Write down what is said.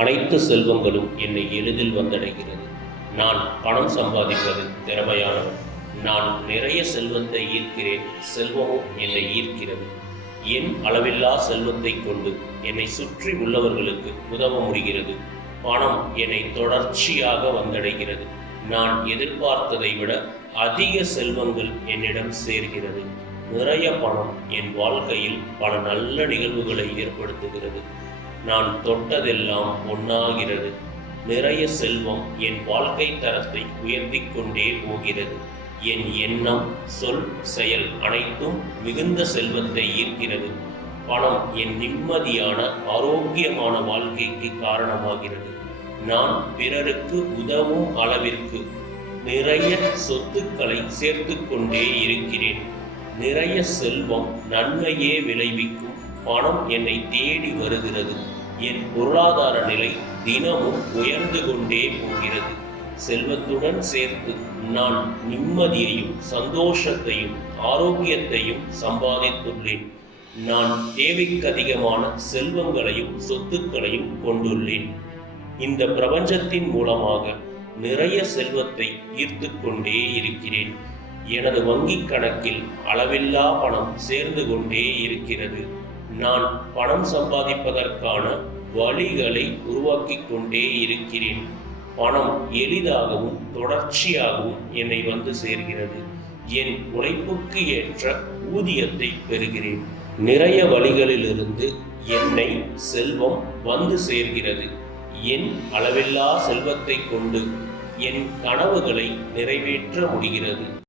அனைத்து செல்வங்களும் என்னை எளிதில் வந்தடைகிறது. நான் பணம் சம்பாதிப்பது திறமையானவன். நான் நிறைய செல்வத்தை ஈர்க்கிறேன் செல்வமும் என்னை ஈர்க்கிறது. என் அளவில்லா செல்வத்தை கொண்டு என்னை சுற்றி உள்ளவர்களுக்கு உதவ முடிகிறது. பணம் என்னை தொடர்ச்சியாக வந்தடைகிறது. நான் எதிர்பார்த்ததை விட அதிக செல்வங்கள் என்னிடம் சேர்கிறது. நிறைய பணம் என் வாழ்க்கையில் பல நல்ல நிகழ்வுகளை ஏற்படுத்துகிறது. நான் தொட்டதெல்லாம் ஒன்றாகிறது நிறைய செல்வம் என் வாழ்க்கை தரத்தை உயர்த்தி கொண்டே போகிறது. என் எண்ணம் சொல் செயல் அனைத்தும் மிகுந்த செல்வத்தை ஈர்க்கிறது. பணம் என் நிம்மதியான ஆரோக்கியமான வாழ்க்கைக்கு காரணமாகிறது. நான் பிறருக்கு உதவும் அளவிற்கு நிறைய சொத்துக்களை சேர்த்து கொண்டே இருக்கிறேன். நிறைய செல்வம் நன்மையே விளைவிக்கும் பணம் என்னை தேடி வருகிறது. என் பொருளாதார நிலை தினமும் உயர்ந்து கொண்டே போகிறது. செல்வத்துடன் சேர்த்து நான் நிம்மதியையும் சந்தோஷத்தையும் ஆரோக்கியத்தையும் சம்பாதித்துள்ளேன். நான் தேவைக்கதிகமான செல்வங்களையும் சொத்துக்களையும் கொண்டுள்ளேன். இந்த பிரபஞ்சத்தின் மூலமாக நிறைய செல்வத்தை ஈர்த்து கொண்டே இருக்கிறேன். எனது வங்கிக் கணக்கில் அளவில்லா பணம் சேர்ந்து கொண்டே இருக்கிறது. நான் பணம் சம்பாதிப்பதற்கான வழிகளை உருவாக்கி கொண்டே இருக்கிறேன். பணம் எளிதாகவும் தொடர்ச்சியாகவும் என்னை வந்து சேர்கிறது. என் உழைப்புக்கு ஏற்ற ஊதியத்தை பெறுகிறேன். நிறைய வழிகளிலிருந்து என்னை செல்வம் வந்து சேர்கிறது. என் அளவில்லா செல்வத்தை கொண்டு என் கனவுகளை நிறைவேற்ற முடிகிறது.